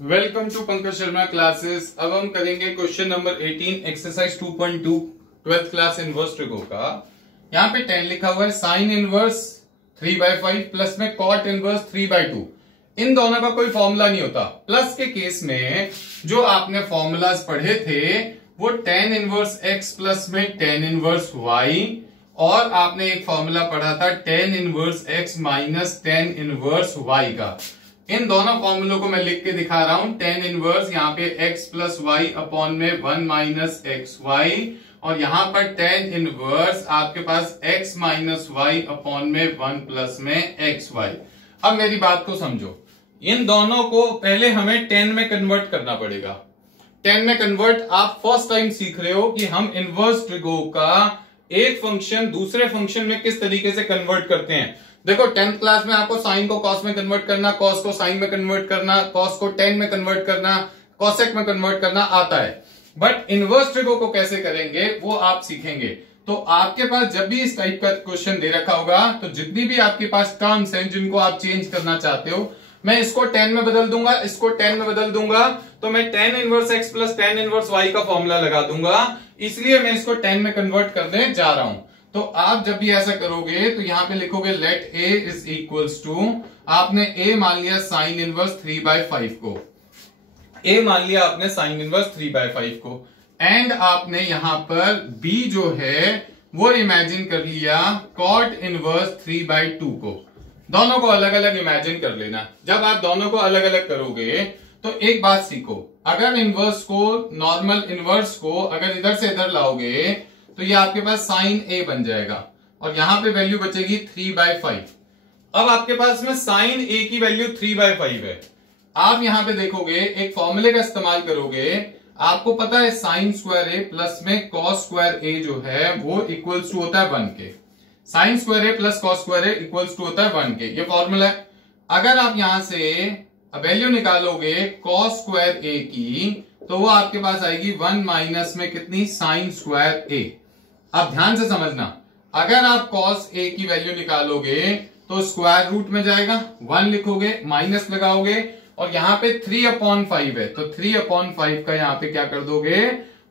Welcome to Pankaj Sharma classes. अब हम करेंगे question number 18 exercise 2.2 twelfth class inverse trigo का। यहाँ पे 10 लिखा हुआ है साइन इनवर्स 3/5 प्लस में कॉट इनवर्स 3/2। इन दोनों का कोई फॉर्मूला नहीं होता। प्लस के केस में जो आपने फॉर्मूलाज पढ़े थे वो tan इनवर्स x प्लस में tan इनवर्स y, और आपने एक फॉर्मूला पढ़ा था tan inverse x minus tan inverse y का। इन दोनों फॉर्मूलों को मैं लिख के दिखा रहा हूं। tan इनवर्स यहाँ पे x प्लस वाई अपॉन में 1 माइनस एक्स वाई, और यहां पर tan इनवर्स आपके पास x माइनस वाई अपॉन में 1 प्लस में एक्स वाई। अब मेरी बात को समझो, इन दोनों को पहले हमें tan में कन्वर्ट करना पड़ेगा। tan में कन्वर्ट आप फर्स्ट टाइम सीख रहे हो कि हम इनवर्स ट्रिगो का एक फंक्शन दूसरे फंक्शन में किस तरीके से कन्वर्ट करते हैं। देखो 10th क्लास में आपको साइन को कॉस में कन्वर्ट करना, कॉस को साइन में कन्वर्ट करना, कॉस को tan में कन्वर्ट करना, कॉसेक में कन्वर्ट करना आता है, बट इनवर्स ट्रिगो को कैसे करेंगे वो आप सीखेंगे। तो आपके पास जब भी इस टाइप का क्वेश्चन दे रखा होगा तो जितनी भी आपके पास टर्म्स हैं जिनको आप चेंज करना चाहते हो, मैं इसको tan में बदल दूंगा, इसको tan में बदल दूंगा, तो मैं tan inverse x plus tan inverse y का फॉर्मूला लगा दूंगा, इसलिए मैं इसको tan में कन्वर्ट करने जा रहा हूं। तो आप जब भी ऐसा करोगे तो यहां पे लिखोगे let a is equals to, आपने a मान लिया साइन इनवर्स 3/5 को, a मान लिया आपने साइन इनवर्स 3/5 को, एंड आपने यहां पर b जो है वो इमेजिन कर लिया कॉट इनवर्स 3/2 को। दोनों को अलग अलग इमेजिन कर लेना। जब आप दोनों को अलग अलग करोगे तो एक बात सीखो, अगर इनवर्स को नॉर्मल इनवर्स को अगर इधर से इधर लाओगे तो ये आपके पास साइन a बन जाएगा, और यहां पे वैल्यू बचेगी 3/5। अब आपके पास में साइन a की वैल्यू 3/5 है। आप यहां पे देखोगे एक फॉर्मूले का इस्तेमाल करोगे, आपको पता है साइन स्क्वायर a प्लस में कॉस स्क्वायर a जो है वो इक्वल्स टू होता है 1 के। Sine square a plus cos square a equals to होता है 1 के, ये फॉर्मूला है। अगर आप यहां से वैल्यू निकालोगे कॉस स्क्वायर a की तो वो आपके पास आएगी 1 माइनस में कितनी, साइन स्क्वायर a। अब ध्यान से समझना, अगर आप cos a की वैल्यू निकालोगे तो स्क्वायर रूट में जाएगा, 1 लिखोगे, माइनस लगाओगे, और यहाँ पे 3/5 है तो 3/5 का यहाँ पे क्या कर दोगे,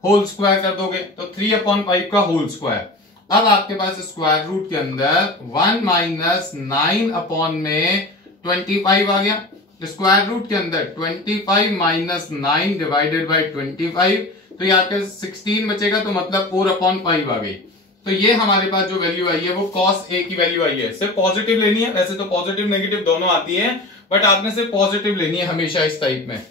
होल स्क्वायर कर दोगे, तो 3/5 का होल स्क्वायर। अब आपके पास स्क्वायर रूट के अंदर 1 माइनस 9 अपॉन में 25 आ गया। स्क्वायर रूट के अंदर 25 माइनस 9 डिवाइडेड बाई 25, तो यहाँ पे 16 बचेगा, तो मतलब 4/5 आ गई। तो ये हमारे पास जो वैल्यू आई है वो cos a की वैल्यू आई है। सिर्फ पॉजिटिव लेनी है, वैसे तो पॉजिटिव नेगेटिव दोनों आती है, बट आपने सिर्फ पॉजिटिव लेनी है हमेशा इस टाइप में।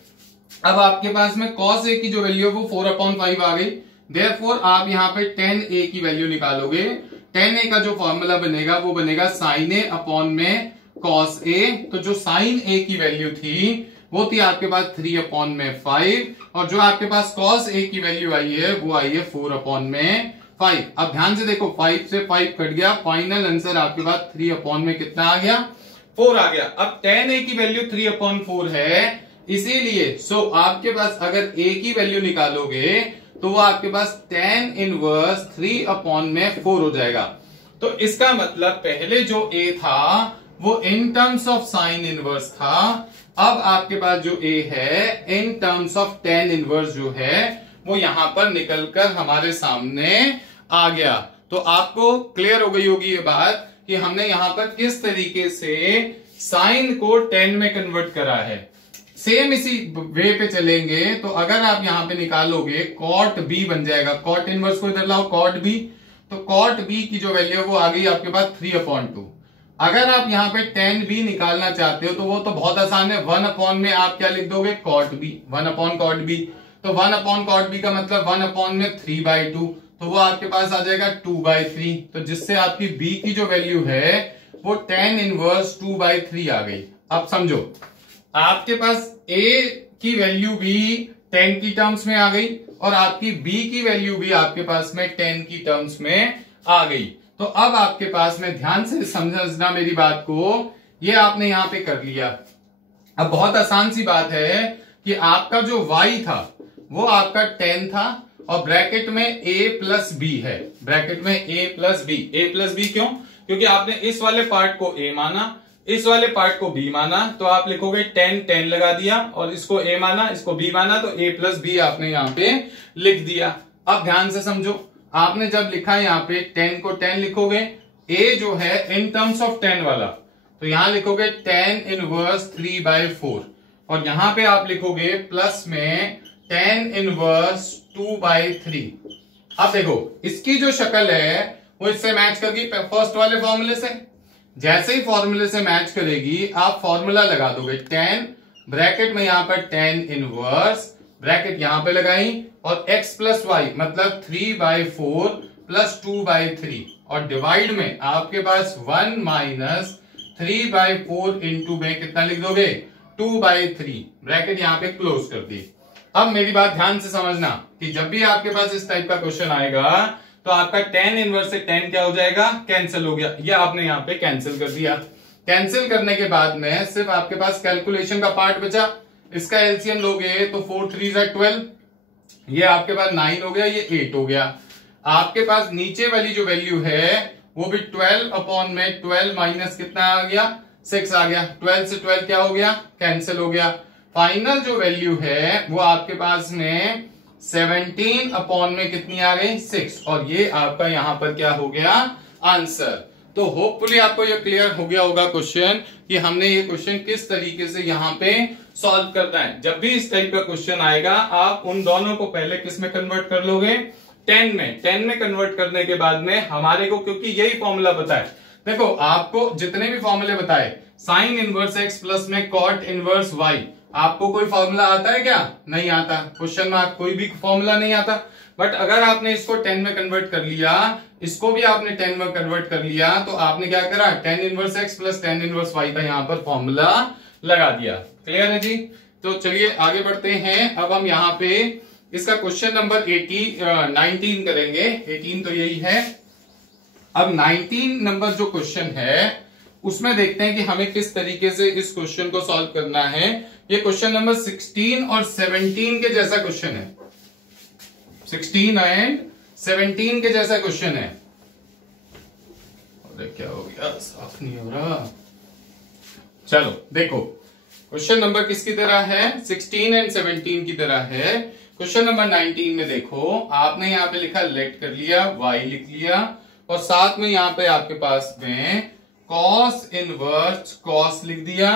अब आपके पास में cos a की जो वैल्यू है वो 4/5 आ गई। देयरफॉर आप यहाँ पे tan a की वैल्यू निकालोगे। tan a का जो फॉर्मूला बनेगा वो बनेगा साइन a अपॉन में cos a। तो जो साइन a की वैल्यू थी वो थी आपके पास 3/5, और जो आपके पास cos a की वैल्यू आई है वो आई है 4/5। अब ध्यान से देखो, 5 से 5 कट गया, फाइनल आंसर आपके पास 3 में कितना आ गया, 4 आ गया। अब tan a की वैल्यू 3/4 है, इसीलिए आपके पास अगर a की वैल्यू निकालोगे तो वो आपके पास tan इनवर्स 3/4 हो जाएगा। तो इसका मतलब पहले जो a था वो in terms of sine inverse था, अब आपके पास जो a है in terms of tan inverse जो है वो यहां पर निकलकर हमारे सामने आ गया। तो आपको क्लियर हो गई होगी ये बात कि हमने यहां पर किस तरीके से साइन को tan में कन्वर्ट करा है। सेम इसी वे पे चलेंगे तो अगर आप यहां पे निकालोगे cot b बन जाएगा। cot इनवर्स को इधर लाओ, cot b, तो cot b की जो वैल्यू है वो आ गई आपके पास 3/2। अगर आप यहाँ पे tan b निकालना चाहते हो तो वो तो बहुत आसान है, 1 में आप क्या लिख दोगे, cot b, 1/cot b। तो 1/cot b का मतलब 1/3/2, तो वो आपके पास आ जाएगा 2/3। तो जिससे आपकी b की जो वैल्यू है वो tan इनवर्स 2/3 आ गई। अब समझो, आपके पास a की वैल्यू भी tan की टर्म्स में आ गई और आपकी b की वैल्यू भी आपके पास में tan की टर्म्स में आ गई। तो अब आपके पास में ध्यान से समझना मेरी बात को, ये आपने यहां पे कर लिया। अब बहुत आसान सी बात है कि आपका जो y था वो आपका tan था, और ब्रैकेट में a प्लस b है, ब्रैकेट में a प्लस b। क्यों? क्योंकि आपने इस वाले पार्ट को a माना, इस वाले पार्ट को b माना तो आप लिखोगे 10 लगा दिया, और इसको a माना, इसको b माना, तो a प्लस b आपने यहाँ पे लिख दिया। अब ध्यान से समझो, आपने जब लिखा यहाँ पे 10 को 10 लिखोगे, a जो है इन टर्म्स ऑफ 10 वाला, तो यहां लिखोगे 10 इनवर्स 3/4, और यहां पे आप लिखोगे प्लस में 10 इनवर्स 2/3। अब देखो इसकी जो शक्ल है वो इससे मैच करगी फर्स्ट वाले फॉर्मूले से। जैसे ही फॉर्मूले से मैच करेगी आप फॉर्मूला लगा दोगे 10 ब्रैकेट में, यहां पर 10 इनवर्स ब्रैकेट यहां पे लगाई, और x प्लस वाई मतलब 3/4 प्लस 2/3, और डिवाइड में आपके पास 1 माइनस 3/4 इंटू में कितना लिख दोगे 2/3, ब्रैकेट यहां पे क्लोज कर दी। अब मेरी बात ध्यान से समझना कि जब भी आपके पास इस टाइप का क्वेश्चन आएगा तो आपका 10 इनवर्स से 10 क्या हो जाएगा, कैंसिल हो गया। ये आपने यहाँ पे कैंसिल कर दिया। कैंसिल करने के बाद में सिर्फ आपके पास कैलकुलेशन का पार्ट बचा। इसका एलसीएम लोगे तो 4 3 12, ये आपके पास 9 हो गया, ये 8 हो गया। आपके पास नीचे वाली जो वैल्यू है वो भी 12 अपॉन में 12 माइनस कितना आ गया 6 आ गया। 12 से 12 क्या हो गया, कैंसिल हो गया। फाइनल जो वैल्यू है वो आपके पास में 17 अपॉन में कितनी आ गई 6, और ये आपका यहां पर क्या हो गया आंसर। तो होपफुली आपको ये क्लियर हो गया होगा क्वेश्चन कि हमने ये क्वेश्चन किस तरीके से यहाँ पे सॉल्व करना है। जब भी इस टाइप का क्वेश्चन आएगा आप उन दोनों को पहले किस में कन्वर्ट कर लोगे 10 में। 10 में कन्वर्ट करने के बाद में हमारे को, क्योंकि यही फॉर्मूला बताए, देखो आपको जितने भी फॉर्मूले बताए, साइन इनवर्स एक्स प्लस में कॉट इनवर्स वाई, आपको कोई फॉर्मूला आता है क्या, नहीं आता। क्वेश्चन में कोई भी फॉर्मूला नहीं आता। बट अगर आपने इसको 10 में कन्वर्ट कर लिया, इसको भी आपने 10 में कन्वर्ट कर लिया, तो आपने क्या करा 10 inverse X plus 10 inverse Y का यहाँ पर फॉर्मूला लगा दिया। क्लियर है जी। तो चलिए आगे बढ़ते हैं। अब हम यहाँ पे इसका क्वेश्चन नंबर 19 करेंगे। 18 तो यही है। अब 19 नंबर जो क्वेश्चन है उसमें देखते हैं कि हमें किस तरीके से इस क्वेश्चन को सॉल्व करना है। ये क्वेश्चन नंबर 16 और 17 के जैसा क्वेश्चन है। 16 एंड 17 के जैसा क्वेश्चन है। अरे क्या हो गया, साफ नहीं हो रहा। चलो देखो क्वेश्चन नंबर किसकी तरह है, 16 एंड 17 की तरह है। क्वेश्चन नंबर 19 में देखो आपने यहाँ पे लिखा लेट कर लिया, y लिख लिया, और साथ में यहाँ पे आपके पास में cos इनवर्स cos लिख दिया,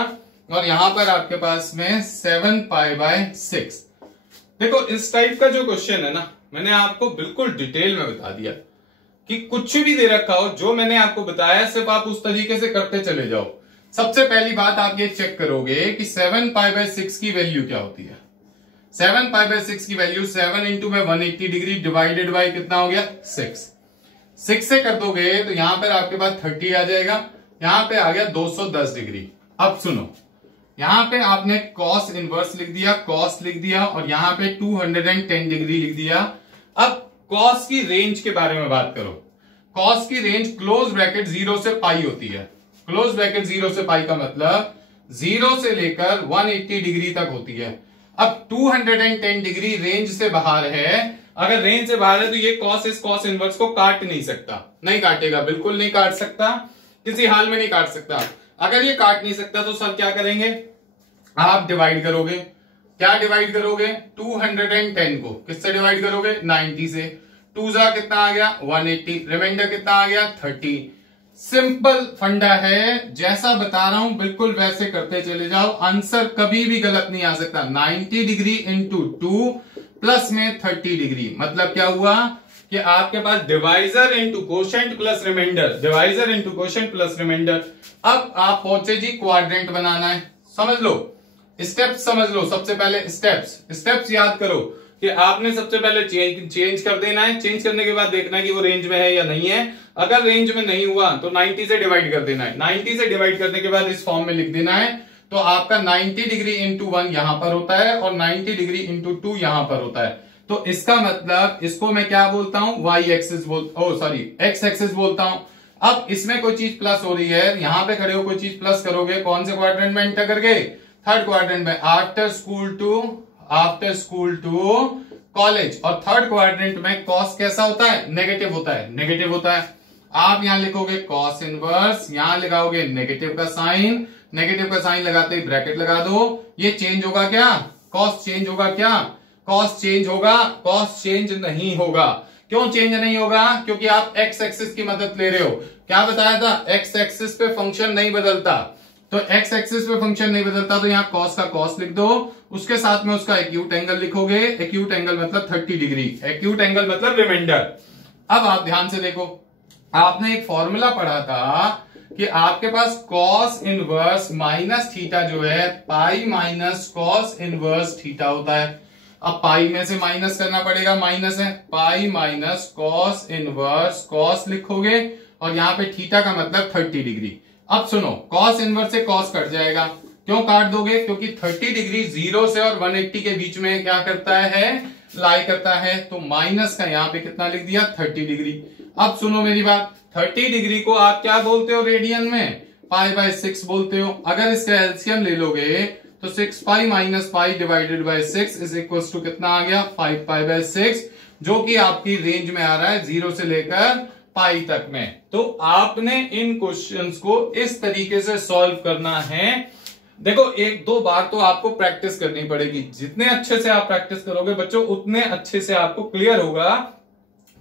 और यहां पर आपके पास में 7π/6। देखो इस टाइप का जो क्वेश्चन है ना, मैंने आपको बिल्कुल डिटेल में बता दिया कि कुछ भी दे रखा हो, जो मैंने आपको बताया सिर्फ आप उस तरीके से करते चले जाओ। सबसे पहली बात आप ये चेक करोगे कि 7π/6 की वैल्यू क्या होती है। 7π/6 की वैल्यू 7 इंटू में 180 डिग्री डिवाइडेड बाई कितना हो गया 6। 6 से कर दोगे तो यहां पर आपके पास 30 आ जाएगा, यहां पे आ गया 210 डिग्री। अब सुनो, यहां पे आपने cos इनवर्स लिख दिया, cos लिख दिया, और यहां पे 210 डिग्री लिख दिया। अब cos की रेंज के बारे में बात करो। cos की रेंज क्लोज ब्रैकेट 0 से पाई होती है। क्लोज ब्रैकेट 0 से पाई का मतलब 0 से लेकर 180 डिग्री तक होती है। अब 210 डिग्री रेंज से बाहर है। अगर रेंज से बाहर है तो ये cos इस cos इनवर्स को काट नहीं सकता, नहीं काटेगा, बिल्कुल नहीं काट सकता, किसी हाल में नहीं काट सकता। अगर ये काट नहीं सकता तो सर क्या करेंगे, आप डिवाइड करोगे। क्या डिवाइड करोगे, 210 को किससे डिवाइड करोगे 90 से। 2 जा कितना आ गया 180, रिमाइंडर कितना आ गया 30। सिंपल फंडा है, जैसा बता रहा हूं बिल्कुल वैसे करते चले जाओ, आंसर कभी भी गलत नहीं आ सकता। 90 डिग्री इंटू 2 प्लस में 30 डिग्री, मतलब क्या हुआ कि आपके पास divisor into quotient plus remainder, divisor into quotient plus remainder. अब आप पहुंचे जी क्वाड्रेंट बनाना है। समझ लो स्टेप्स, समझ लो सबसे पहले स्टेप्स याद करो कि आपने सबसे पहले चेंज कर देना है। चेंज करने के बाद देखना है कि वो रेंज में है या नहीं है। अगर रेंज में नहीं हुआ तो 90 से डिवाइड कर देना है। 90 से डिवाइड करने के बाद इस फॉर्म में लिख देना है। तो आपका 90 डिग्री इंटू 1 यहां पर होता है और 90 डिग्री इंटू 2 यहां पर होता है। तो इसका मतलब इसको मैं क्या बोलता हूं, y एक्सिस x एक्सिस बोलता हूं। अब इसमें कोई चीज प्लस हो रही है, यहां पे खड़े हो कोई चीज प्लस करोगे, कौन से क्वाड्रेंट में एंटर कर गए, थर्ड क्वाड्रेंट में। After school to college. और थर्ड क्वाड्रेंट में कॉस कैसा होता है, नेगेटिव होता है, नेगेटिव होता है। आप यहां लिखोगे कॉस इनवर्स, यहां लगाओगे नेगेटिव का साइन, नेगेटिव का साइन लगाते ही ब्रैकेट लगा दो। ये चेंज होगा क्या? कॉस चेंज होगा क्या? कॉस चेंज होगा? कॉस चेंज नहीं होगा। क्यों चेंज नहीं होगा? क्योंकि आप एक्स एक्सिस की मदद ले रहे हो। क्या बताया था? एक्स एक्सिस पे फंक्शन नहीं बदलता। तो एक्स एक्सिस पे फंक्शन नहीं बदलता तो यहाँ कॉस का कॉस लिख दो, उसके साथ में उसका एक्यूट एंगल लिखोगे। एक्यूट एंगल मतलब 30 डिग्री, एक्यूट एंगल मतलब रिमाइंडर। अब आप ध्यान से देखो, आपने एक फॉर्मूला पढ़ा था कि आपके पास कॉस इनवर्स माइनस थीटा जो है pi minus cos inverse theta होता है। अब पाई में से माइनस करना पड़ेगा, माइनस है, pi minus cos inverse, cos लिखोगे और यहाँ पे थीटा का मतलब 30 डिग्री। अब सुनो, कॉस इनवर्स से कॉस कट जाएगा। क्यों काट दोगे? क्योंकि 30 डिग्री 0 से और 180 के बीच में क्या करता है? लाई करता है। तो माइनस का यहाँ पे कितना लिख दिया? 30 डिग्री। अब सुनो मेरी बात, 30 डिग्री को आप क्या बोलते हो रेडियन में? पाई बाय 6 बोलते हो। अगर इसका एलसीएम ले लोगे तो 6 pi minus pi divided by 6 is equal to कितना आ गया? 5 पाई बाय 6, जो कि आपकी रेंज में आ रहा है 0 से लेकर पाई तक में। तो आपने इन क्वेश्चंस को इस तरीके से सॉल्व करना है। देखो, एक दो बार तो आपको प्रैक्टिस करनी पड़ेगी। जितने अच्छे से आप प्रैक्टिस करोगे बच्चों, उतने अच्छे से आपको क्लियर होगा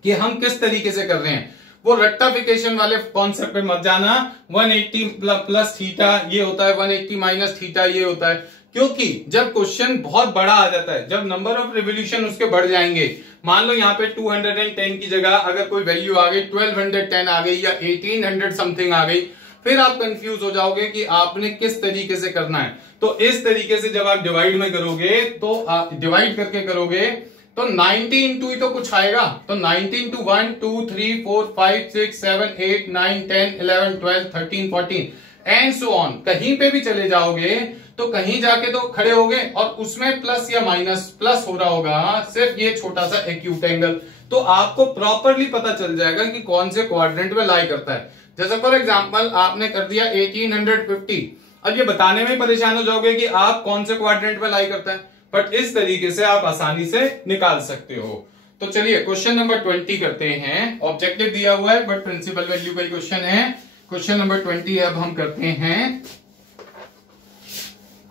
कि हम किस तरीके से कर रहे हैं। वो रेक्टिफिकेशन वाले कॉन्सेप्ट पे मत जाना। 180 प्लस थीटा ये होता है, 180 माइनस थीटा ये होता है। क्योंकि जब क्वेश्चन बहुत बड़ा आ जाता है, जब नंबर ऑफ रिवोल्यूशन उसके बढ़ जाएंगे, मान लो यहाँ पे 210 की जगह अगर कोई वैल्यू आ गई 1210 आ गई या 1800 समथिंग आ गई, फिर आप कंफ्यूज हो जाओगे कि आपने किस तरीके से करना है। तो इस तरीके से जब आप डिवाइड में करोगे, तो डिवाइड करके करोगे तो 90 इंटू ही तो कुछ आएगा। तो 90 इंटू 1 2 3 4 5 6 7 8 9 10 11 12 13 14 एंड सो ऑन। कहीं पे भी चले जाओगे तो कहीं जाके तो खड़े होगे और उसमें प्लस या माइनस, प्लस हो रहा होगा सिर्फ ये छोटा सा एक्यूट एंगल। तो आपको प्रॉपरली पता चल जाएगा कि कौन से क्वाड्रेंट में लाई करता है। जैसे फॉर एग्जांपल आपने कर दिया 1850, अब ये बताने में परेशान हो जाओगे कि आप कौन से क्वाड्रेंट में लाई करता है, बट इस तरीके से आप आसानी से निकाल सकते हो। तो चलिए क्वेश्चन नंबर 20 करते हैं। ऑब्जेक्टिव दिया हुआ है बट प्रिंसिपल वैल्यू का क्वेश्चन है। क्वेश्चन नंबर 20 अब हम करते हैं।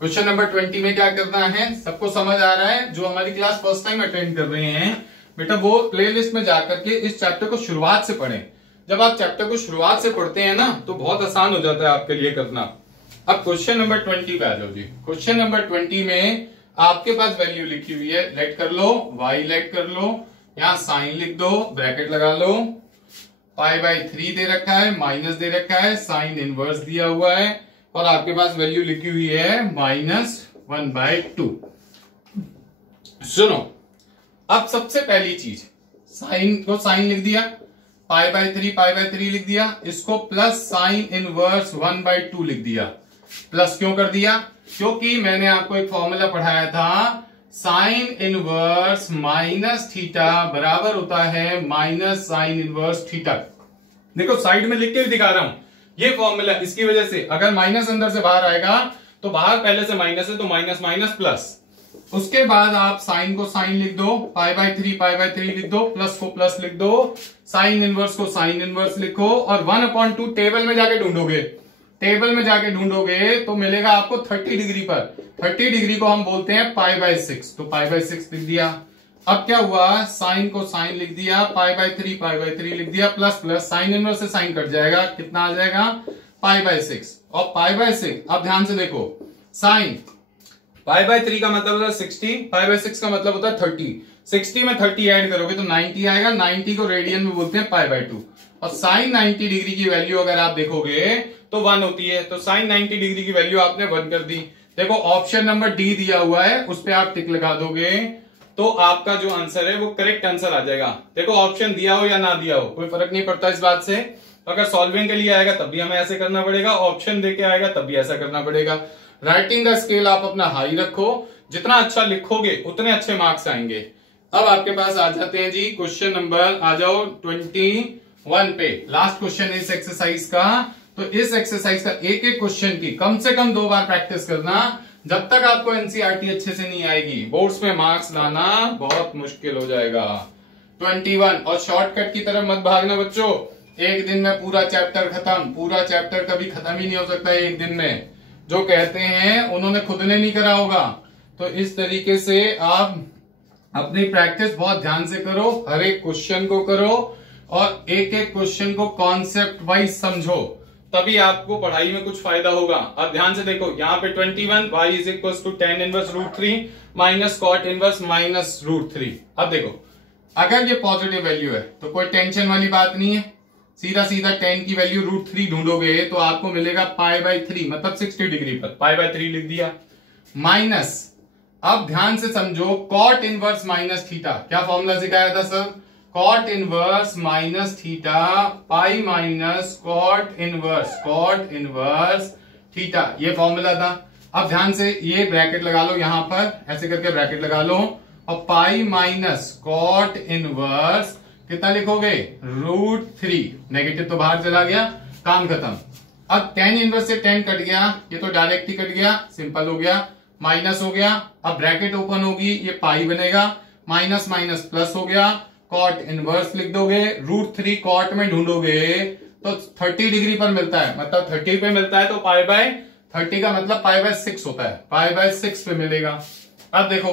क्वेश्चन नंबर 20 में क्या करना है सबको समझ आ रहा है? जो हमारी क्लास फर्स्ट टाइम अटेंड कर रहे हैं बेटा, वो प्लेलिस्ट में जाकर के इस चैप्टर को शुरुआत से पढ़ें। जब आप चैप्टर को शुरुआत से पढ़ते हैं ना तो बहुत आसान हो जाता है आपके लिए करना। अब क्वेश्चन नंबर 20 पे आ जाओ जी। क्वेश्चन नंबर 20 में आपके पास वैल्यू लिखी हुई है, लेट कर लो, y लेट कर लो, यहां साइन लिख दो, ब्रैकेट लगा लो, पाई बाय 3 दे रखा है, माइनस दे रखा है, साइन इनवर्स दिया हुआ है और आपके पास वैल्यू लिखी हुई है -1/2। सुनो, अब सबसे पहली चीज, साइन को साइन लिख दिया, पाई बाय 3 लिख दिया, इसको प्लस साइन इनवर्स 1/2 लिख दिया। प्लस क्यों कर दिया? क्योंकि मैंने आपको एक फॉर्मूला पढ़ाया था, साइन इनवर्स माइनस थीटा बराबर होता है माइनस साइन इनवर्स थीटा। देखो साइड में लिख के भी दिखा रहा हूं, ये फॉर्मूला इसकी वजह से, अगर माइनस अंदर से बाहर आएगा तो बाहर पहले से माइनस है तो माइनस माइनस प्लस, उसके बाद आप साइन को साइन लिख दो, पाई बाय 3 लिख दो, प्लस को प्लस लिख दो, साइन इनवर्स को साइन इनवर्स लिखो और 1/2 टेबल में जाके ढूंढोगे। टेबल में जाके ढूंढोगे तो मिलेगा आपको 30 डिग्री पर। 30 डिग्री को हम बोलते हैं पाई बाय 6, तो पाई बाय 6 लिख दिया। अब क्या हुआ, साइन को साइन लिख दिया, पाई बाय 3 लिख दिया, प्लस प्लस साइन इनवर्स से साइन कट जाएगा, कितना आ जाएगा पाई बाय 6 और पाई बाय 6। अब ध्यान से देखो, साइन पाई बाय 3 का मतलब होता है 60, पाई बाय 6 का मतलब होता है 30। 60 में 30 ऐड करोगे तो 90 आएगा, 90 को रेडियन में बोलते हैं पाई बाय 2। और साइन 90 डिग्री की वैल्यू अगर आप देखोगे तो 1 होती है, तो साइन 90 डिग्री की वैल्यू आपने 1 कर दी। देखो ऑप्शन नंबर डी दिया हुआ है, उस पर आप टिक लगा दोगे तो आपका जो आंसर है वो करेक्ट आंसर आ जाएगा। देखो ऑप्शन दिया हो या ना दिया हो कोई फर्क नहीं पड़ता इस बात से। अगर सॉल्विंग के लिए आएगा तब भी हमें ऐसे करना पड़ेगा, ऑप्शन देके आएगा तब भी ऐसा करना पड़ेगा। राइटिंग का स्केल आप अपना हाई रखो, जितना अच्छा लिखोगे उतने अच्छे मार्क्स आएंगे। अब आपके पास आ जाते हैं जी क्वेश्चन नंबर, आ जाओ 21 पे, लास्ट क्वेश्चन इस एक्सरसाइज का। तो इस एक्सरसाइज का एक एक क्वेश्चन की कम से कम 2 बार प्रैक्टिस करना, जब तक आपको एनसीईआरटी अच्छे से नहीं आएगी बोर्ड्स में मार्क्स लाना बहुत मुश्किल हो जाएगा। 21 और शॉर्टकट की तरफ मत भागना बच्चों, एक दिन में पूरा चैप्टर खत्म, पूरा चैप्टर कभी खत्म ही नहीं हो सकता एक दिन में। जो कहते हैं उन्होंने खुद ने नहीं करा होगा। तो इस तरीके से आप अपनी प्रैक्टिस बहुत ध्यान से करो, हर एक क्वेश्चन को करो और एक एक क्वेश्चन को कॉन्सेप्ट वाइज समझो, तभी आपको पढ़ाई में कुछ फायदा होगा। अब ध्यान से देखो, यहाँ पे 21 y is equal to tan inverse √3 minus cot inverse minus √3। अब देखो, अगर ये पॉजिटिव वैल्यू है तो कोई टेंशन वाली बात नहीं है, सीधा सीधा tan की वैल्यू √3 ढूंढोगे तो आपको मिलेगा π/3, मतलब 60 डिग्री पर π/3 लिख दिया। माइनस, अब ध्यान से समझो, cot इनवर्स माइनस थीटा, क्या फॉर्मूला सिखाया था sir? cot inverse minus theta pi minus cot inverse theta, ये फॉर्मूला था। अब ध्यान से ये ब्रैकेट लगा लो, यहां पर ऐसे करके ब्रैकेट लगा लो और पाई माइनस cot इनवर्स कितना लिखोगे? √3। नेगेटिव तो बाहर चला गया, काम खत्म। अब tan इनवर्स से tan कट गया, ये तो डायरेक्ट ही कट गया, सिंपल हो गया, माइनस हो गया। अब ब्रैकेट ओपन होगी, ये पाई बनेगा, माइनस माइनस प्लस हो गया, cot इनवर्स लिख दोगे, √3 cot में ढूंढोगे तो 30 डिग्री पर मिलता है, मतलब 30 पे मिलता है तो π/30 का मतलब π/6 होता है, π/6 पे मिलेगा। अब देखो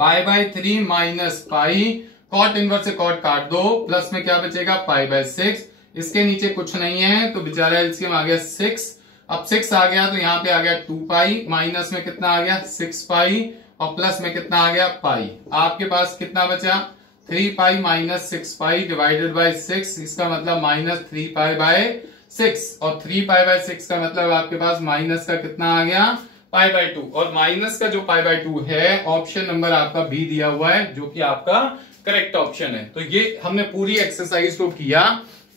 π/3 माइनस पाई, cot इनवर्स से cot काट दो, प्लस में क्या बचेगा? π/6। इसके नीचे कुछ नहीं है तो बेचारा एलसीएम आ गया 6। अब 6 आ गया तो यहाँ पे आ गया 2π, माइनस में कितना आ गया? 6π और प्लस में कितना आ गया? पाई। आपके पास कितना बचा? 3π माइनस 6π डिवाइडेड बाई 6, इसका मतलब माइनस 3π/6 और 3π/6 का मतलब आपके पास माइनस का कितना आ गया? π/2। और माइनस का जो π/2 है ऑप्शन नंबर आपका बी दिया हुआ है, जो कि आपका करेक्ट ऑप्शन है। तो ये हमने पूरी एक्सरसाइज को किया।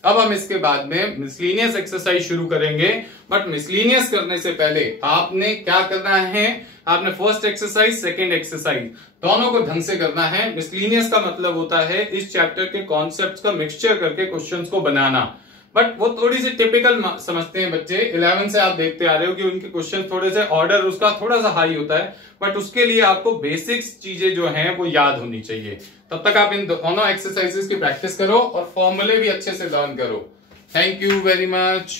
अब हम इसके बाद में मिसलीनियस एक्सरसाइज शुरू करेंगे, बट मिसलीनियस करने से पहले आपने क्या करना है? आपने फर्स्ट एक्सरसाइज, सेकंड एक्सरसाइज दोनों को ढंग से करना है। मिसलीनियस का मतलब होता है इस चैप्टर के कॉन्सेप्ट्स का मिक्सचर करके क्वेश्चंस को बनाना, बट वो थोड़ी सी टिपिकल समझते हैं बच्चे। 11 से आप देखते आ रहे हो कि उनके क्वेश्चन थोड़े से ऑर्डर उसका थोड़ा सा हाई होता है, बट उसके लिए आपको बेसिक्स चीजें जो हैं वो याद होनी चाहिए। तब तक आप इन दोनों एक्सरसाइजेस की प्रैक्टिस करो और फॉर्मूले भी अच्छे से लर्न करो। Thank you very much.